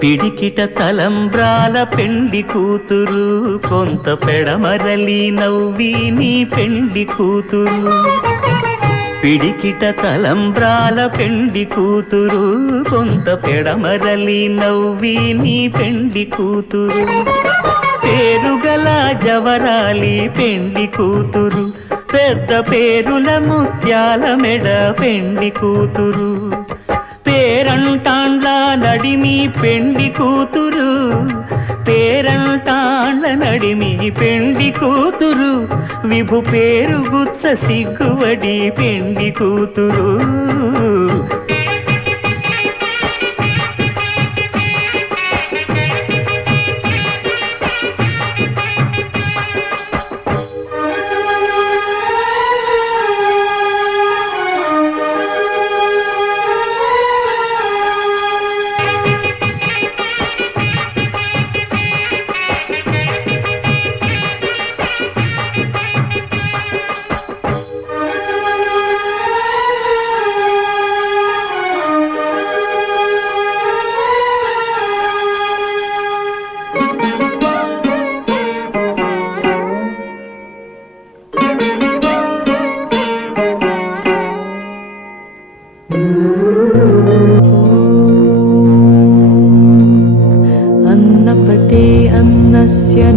పిడికిట తలంబ్రాల పెండి కూతురు కొంత పెడమరలి నవ్వి నీ పెండి కూతురు. పిడికిట తలంబ్రాల పెండి కూతురు కొంత పెడమరలి నవ్వి నీ పెండి కూతురు. పేరుగల జవరాలి పెండి కూతురు పెద్ద పేరుల ముత్యాల మెడ పెండి కూతురు. పేరంటాండ్ల నడిమి పెండి కూతురు పేరంటాండ్ల నడిమి పెండి కూతురు. విభు పేరు గుత్స సిగ్గువడి పెండి కూతురు.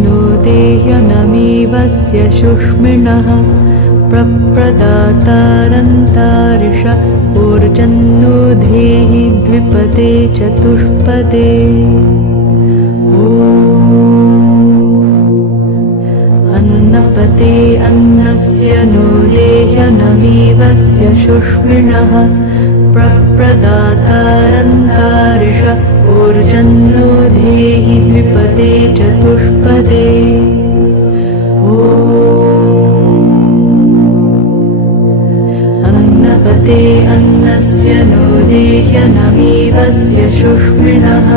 नो देह्यनमीवस्य शुष्मिणः प्रप्रदातारन्तारिष ऊर्जन्नो धेहि द्विपदे चतुष्पदे अन्नपते अन्नस्य नो देह्यनमीवस्य शुष्मिणः प्रप्रदातारन्तारिष ऊर्जन्नो धेहि द्विपदे चतुष्पदे अन्नपते अन्नस्य नो देह्यनमीवस्य शुष्मिणः